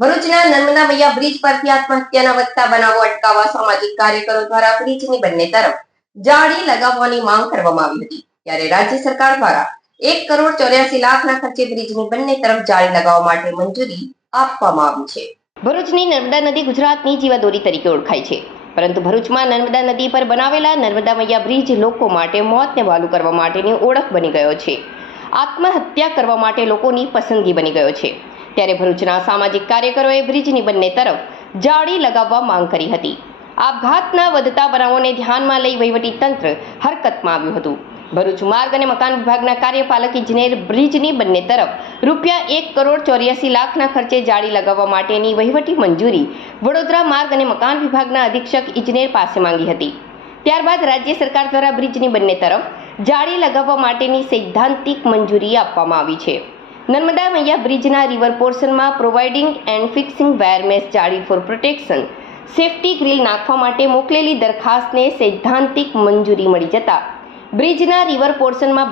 ભરૂચના નર્મદા મૈયા બ્રિજ પરથી આત્મહત્યાના વધતા બનાવો અટકાવવા સામાજિક કાર્યકરો દ્વારા બ્રિજની બંને તરફ જાળી લગાવવાની માંગ કરવામાં આવી હતી, ત્યારે રાજ્ય સરકાર દ્વારા 1,84,00,000 ખર્ચે બ્રિજની બંને તરફ જાળી લગાવવા માટે મંજૂરી આપવામાં આવી છે. ભરૂચની નર્મદા નદી ગુજરાતની જીવાદોરી તરીકે ઓળખાય છે, પરંતુ ભરૂચમાં નર્મદા નદી પર બનાવેલા નર્મદા મૈયા બ્રિજ લોકો માટે મોતને વહાલું કરવા માટેની ઓળખ બની ગયો છે. આત્મહત્યા કરવા માટે લોકોની પસંદગી બની ગયો છે. ત્યારે ભરૂચના સામાજિક કાર્યકરોએ બ્રિજની બંને તરફ જાળી લગાવવા માંગ કરી હતી. આપઘાતના વધતા બનાવોને ધ્યાનમાં લઈ વહીવટી તંત્ર હરકતમાં આવ્યું હતું. ભરૂચ માર્ગ અને મકાન વિભાગના કાર્યપાલક ઇજનેર બ્રિજની બંને તરફ ₹1,84,00,000 ખર્ચે જાળી લગાવવા માટેની વહીવટી મંજૂરી વડોદરા માર્ગ અને મકાન વિભાગના અધિક્ષક ઇજનેર પાસે માંગી હતી. ત્યારબાદ રાજ્ય સરકાર દ્વારા બ્રિજની બંને તરફ જાળી લગાવવા માટેની સૈદ્ધાંતિક મંજૂરી આપવામાં આવી છે. નર્મદા મૈયા બ્રિજના રિવર પોર્શનમાં providing and fixing wire mesh જાળી ફોર પ્રોટેક્શન સેફટી ગ્રીલ નાખવા માટે મોકલેલી દરખાસ્તને સૈદ્ધાંતિક મંજૂરી મળી જતા બ્રિજના રિવર પોર્શનમાં